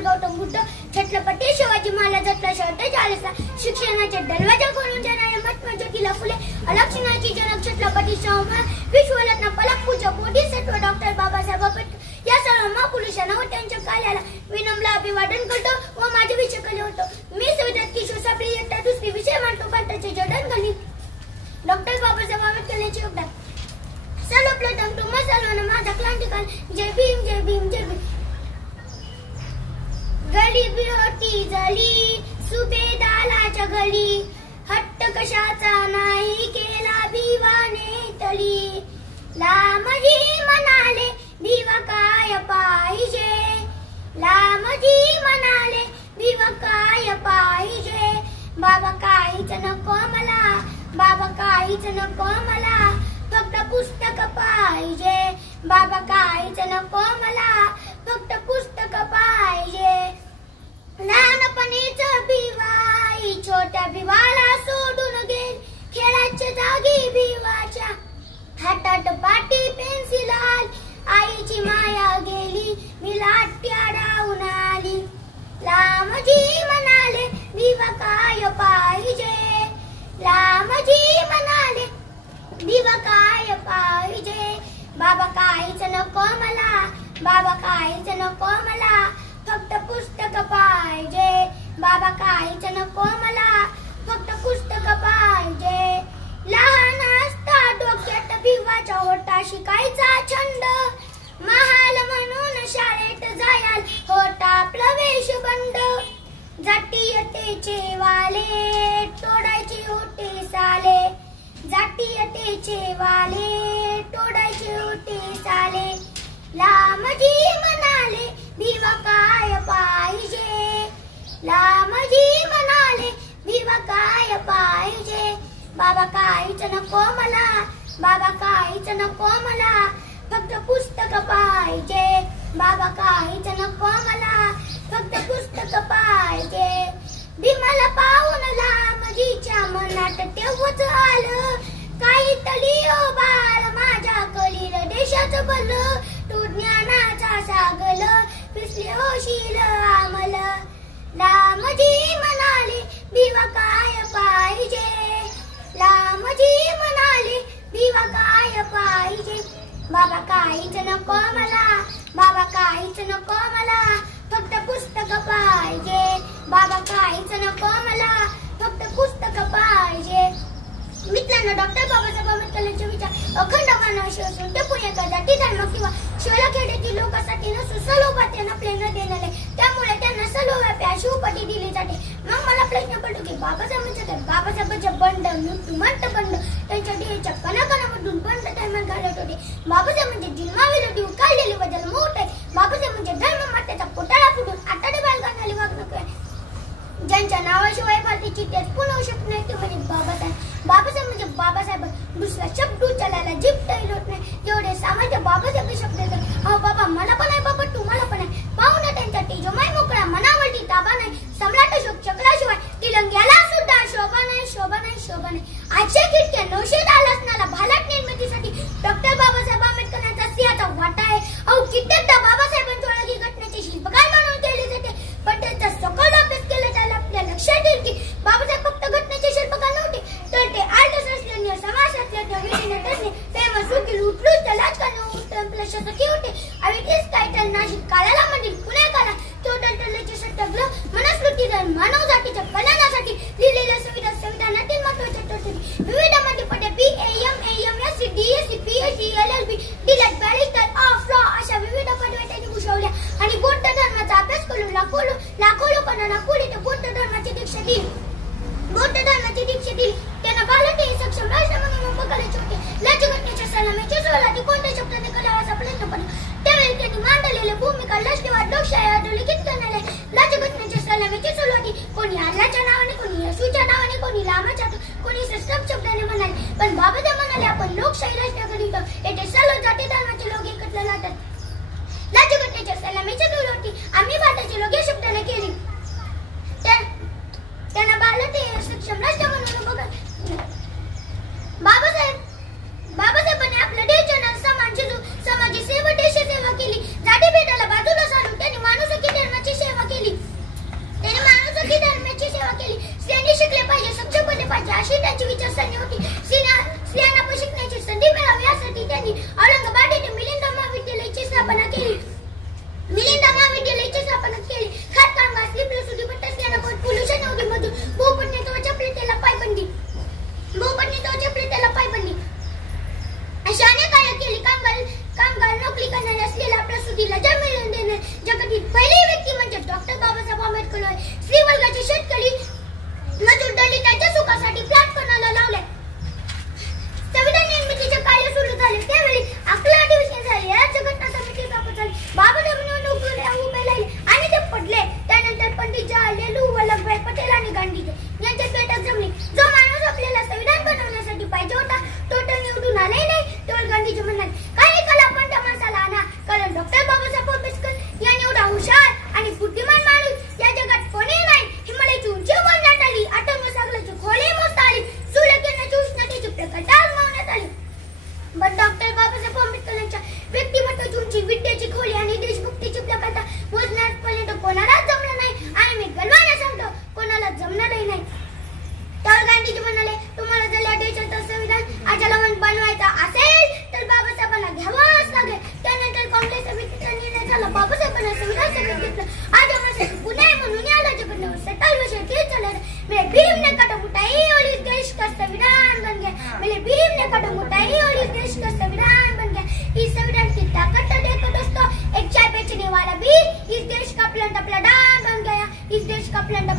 Doctor Gautam Buddha, Chhatrapati Shivaji महाराजांचा shirt चाळीसला, शिक्षणाचे दरवाजा खोलून देणारे महात्मा ज्योतिबा फुले, अलक्षणाची जनक छत्रपती शाहू महाराज, विश्वरत्न पलकपूजा बोधिसत्व डॉक्टर बाबासाहेब आंबेडकर या सर्व महापुरुषांना व त्यांच्या कार्याला विनम्र अभिवादन करतो व माझे विषय केले होतो. मी संविधान किशोर सापळे इयत्ता दुसरी विषय मांडतो भारताचे जडणघडण डॉक्टर बाबासाहेब आंबेडकर यांचे योगदान. सर्वप्रथम तुम्हा सर्वांना माझा क्रांतिकारी जय भीम जय भीम जय भीम. गरिबी होती जली सुभेदाराच्या घरी, हट्ट कशाचा नाही केला भिवाने तली, लामजी म्हणाले भिवा काय पाहिजे, लामजी म्हणाले भिवा काय पाहिजे, बाबा काहीच नको मला, बाबा काहीच नको मला, फक्त पुस्तक पाहिजे, बाबा काहीच नको मला, फक्त पुस्तक पाहिजे. लहानपणीच भिवाई छोट्या भिवाला सोडून गेली, खेळाच्या जागी भिवाच्या हातात पाटी पेन्सिल आली, आईची माया गेली मी लाट्या डावून आली, लामजी म्हणाले भिवा काय पाहिजे, लामजी म्हणाले भिवा काय पाहिजे, बाबा काहीच नको मला, बाबा काहीच नको मला, फक्त पुस्तक पाहिजे, बाबा काहीच नको मला, फक्त पुस्तक पाहिजे. लहान असता डोक्यात भिवाचा होता शिकायचा छंद, महाल म्हणून शाळेत जायाल होता प्रवेश बंद, जातीयतेचे वाले तोडायचे होते साले, जातीयतेचे वाले तोडायचे होते साले, लामजी म्हणाले भिवा काय पाहिजे, लामजी म्हणाले भिवा काय पाहिजे, बाबा काहीच नको मला, बाबा काहीच नको मला, फक्त पुस्तक पाहिजे, बाबा काहीच नको मला, फक्त पुस्तक पाहिजे. भीमाला पाहून लामजीच्या मनात तेव्हाच आलं, काहीतरी ओ बाळ माझ्या कलील देशाचं भलं, तू ज्ञानाचा सागल पिसले होशील आमल, लामजी म्हणाले भिवा काय पाहिजे, लामजी म्हणाले भिवा काय पाहिजे, बाबा काहीच नको मला, बाबा काहीच नको मला, फक्त पुस्तक पाहिजे, बाबा काहीच नको मला, फक्त पुस्तक पाहिजे. मित्रांनो, डॉक्टर बाबासाहेब आंबेडकरांचे विचार अखंड मानवाशी असून ते पुण्याच्या जाती धर्म किंवा शहराखेड्यातील लोकांसाठी नसून सर्वोपात्यांना प्रेरणा देणारे, त्यामुळे त्यांना सर्वव्यापी अशी उपाधी दिली जाते. मग मला प्रश्न पडतो की बाबासाहेबांच्या काय, बाबासाहेबांचे बंड मृत्यूमंत बंड त्यांच्या देहाच्या कणाकणामधून बंड तैमान घालत होते. बाबासाहेबांचे जन्माविरोधी उकाळलेले बदल मोठ आहे. बाबासाहेबांचे धर्ममातेचा पोटाळा फुटून आटाडे बाळगणारी वागणूक आहे. ज्यांच्या नावाशिवाय भारताची तेच पुनवू शकत नाही ते म्हणजे बाबासाहेब. बाबासाहेब म्हणजे बाबासाहेब, दुसरा शब्द उचलायला जीभ तयार होत नाही, जेवढे सामान्य बाबासाहेब शब्द येतात. अहो बाबा मला पण आहे, बाबा तुम्हाला पण आहे, पाहुणा त्यांचा तेजोमय मोकळा मनावरती ताबा नाही, सम्राट अशोक चक्राशिवाय तिरंग्याला सुद्धा शोभा नाही, शोभा नाही, शोभा नाही. आजच्या खिडक्या 900 आसनाला भारत निर्मितीसाठी डॉक्टर बाबासाहेब आंबेडकर यांचा सिंहाचा वाटा आहे. अहो कित्येकदा बाबासाहेबांच्या ओळखी घटनेचे शिल्पकार म्हणून केले जाते, पण त्यांचा सखोल अभ्यास केला त्याला आपल्या लक्षात येईल की बाबासाहेब फक्त घटनेचे शिल्पकार नव्हते, तर ते अर्थशास्त्रज्ञ, समाजशास्त्रज्ञ, विज्ञानतज्ञ, फेमस वकील, उत्कृष्ट राजकारण, उत्तम प्रशासक होते. आयटीएस टायटल नाशिक काळाला मधील पुण्याकाला टोटल सत्याग्रह, मनस्मृतीधर, मानव जातीच्या कल्याणासाठी लिहिलेल्या संविधानातील महत्त्वाच्या तरतुदी, विविध मंत्रिपदे BA, MA, MSc, DSc, PhD, LLB, DLED, barrister of law अशा विविध पदव्या त्यांनी भूषवल्या आणि बौद्ध धर्माचा अभ्यास करून लाखो लोकांना नागपूर बौद्ध धर्माची दीक्षा दिली. बौद्ध धर्माची दीक्षा दिली. त्यांना भारतीय सक्षम राष्ट्र म्हणून उभं करायचे होते. राज्यघटनेच्या सलामीची सुरुवात कोणत्या शब्दाने करावाचा प्रयत्न पडला. त्यावेळी त्यांनी मांडलेली भूमिका राष्ट्रवाद, लोकशाही अधोरेखित करणाऱ्या राज्यघटनेच्या सलामीची सुरुवाती कोणी अल्लाच्या नावाने, कोणी येशूच्या नावाने, कोणी रामाच्या, कोणी सस्तम शब्दाने म्हणाले. पण बाबासाहेब म्हणाले आपण लोकशाही राष्ट्र करीत, येथे सर्व जाती धर्माचे लोक एकत्र राहतात. राज्यघटनेच्या सलामीच्या सुरुवाती आम्ही भारताचे लोक या शब्दाने केली. त्यांना भारतीय सक्षम राष्ट्र म्हणून बघा. बाबासाहेबांनी आपल्या देशाला समान शिजू, समाजी सेवा, देश सेवा केली. जाती भेदाला बाजूला सारून त्यांनी माणुसकी धर्माची सेवा केली. अशी त्यांची विचारसरणी होती. स्त्रियांना पण शिकण्याची संधी मिळावी यासाठी त्यांनी औरंगाबाद येथे मिलिंद महाविद्यालयाची स्थापना केली. खात कामगार, स्त्री प्रसूती, भट्ट स्त्रियांना पोल्युशन नदीमधून भूपटनेत्वाच्या प्लेटेला पायबंदी अशा अनेक कार्य केली. कामगार नोकरी करणाऱ्या स्त्रीला प्रसूतीला जन्म देणे जगातील पहिली व्यक्ती म्हणजे डॉक्टर बाबासाहेब आंबेडकर होय. स्त्री वर्गाचे शेतकरी मजूर दलितांच्या सुखासाठी प्लॅट कोणाला लावले. संविधान निर्मितीचे कार्य सुरू झाले त्यावेळी 11 अधिवेशन झाले. राज्य घटना समिती स्थापन झाली. बाबासाहेब निवडणूक उभे राहिले आणि ते पडले. त्यानंतर पंडित जवाहरलाल नेहरू, वल्लभभाई पटेल आणि गांधीजी यांच्यात बैठक जमली. जो माणूस आपल्याला संविधान बनवण्यासाठी पाहिजे होता तो निवडून आलाही नाही. तेव्हा गांधीजी म्हणाले, काही काल आपण त्या माणसाला आणा, कारण डॉक्टर बाबासाहेब आंबेडकर यांनी एवढा हुशार आणि बुद्धिमान माणूस या जगात कोणीही नाही. हिमालयाची उंची मोजण्यात आली, आटम सागराची खोली मोजता आली, सूर्यकिरणाची उष्णतेची प्रकटता आजमावण्यात आली. पण डॉक्टर बाबासाहेब आंबेडकर यांच्या व्यक्तिमत्वाची उंची, विद्येची खोली आणि देशभक्तीची प्रकटता मोजण्यापर्यंत कोणालाच जमलं नाही आणि मी गर्वाने सांगतो कोणाला जमणारही नाही. तर गांधीजी म्हणाले, तुम्हाला जर या देशाचं संविधान आजलावन बनवायचा असेल तर बाबासाहेबांना घ्यावंच लागेल. त्यानंतर काँग्रेस समितीचा निर्णय झाला. बाबासाहेबांना संविधान सभेत घेतलं. आज आम्हाला पुणे म्हणून या राज्यघटनेवर 27 वर्ष केस चालले. मेरे भीम ने कदम उठाई और इस देश का संविधान बन गया. मेरे भीम ने कदम उठाई और इस देश का संविधान बन गया. इस संविधान की ताकत देखो दोस्तों, एक चाय बेचने वाला भी इस देश का प्लंट बन गया. इस देश का प्लंट